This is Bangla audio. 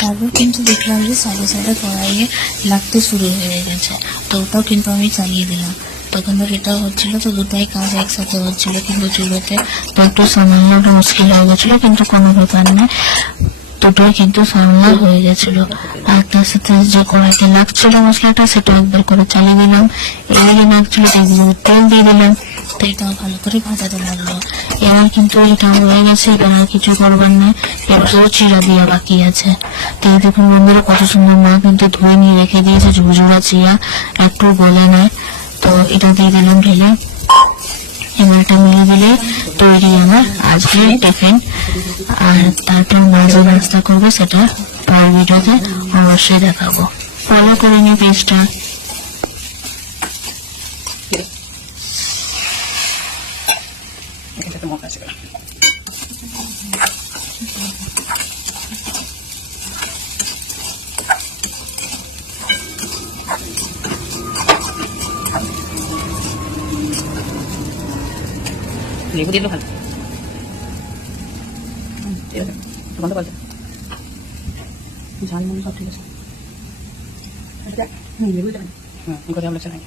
তারপর কিন্তু দেখলাম যে সাইডে সাইডে কড়াইয়ে লাগতে শুরু হয়ে গেছে, তো ওটাও কিন্তু আমি চালিয়ে দিলাম। তখন তো এটা হচ্ছিল, তো দুটাই কাজ একসাথে হচ্ছিল, কিন্তু চুলোতে তো একটু সামান্য মুশকিল হয়ে গেছিল, কিন্তু কোনো ব্যাপার নেই, দুটোই কিন্তু সামলা হয়ে গেছিল। আর তার সাথে যে কড়াইতে লাগছিল মশলাটা, সেটা একবার করে চালিয়ে দিলাম। এবারে লাগছিল তেল দিয়ে দিলাম, তো এটাও ভালো করে ভাজাতে লাগলো। এবার কিন্তু এটা হয়ে গেছে, এবার আর কিছু করবার নেই, এবার শুধু চিড়া দেওয়া বাকি আছে। তো দেখুন বন্ধুরা, কত সুন্দর মা কিন্তু ধুয়ে নিয়ে রেখে দিয়েছে ঝুরঝুরা চিড়া, একটু গলে নেয়। তো এটা দিয়ে দিলাম ঢেলে, এবার এটা মিলে দিলে তৈরি আমার আজকের টিফিন। আর তারপর মা যে নাস্তা করবে সেটা পরের ভিডিওতে অবশ্যই দেখাবো। ফলো করে নিই পেজটা। লেবু দিলে ভালো, বন্ধ করে ঝাল মনে সব ঠিক আছে। লেবু দেবেন, ঘরে আমরা চালাই।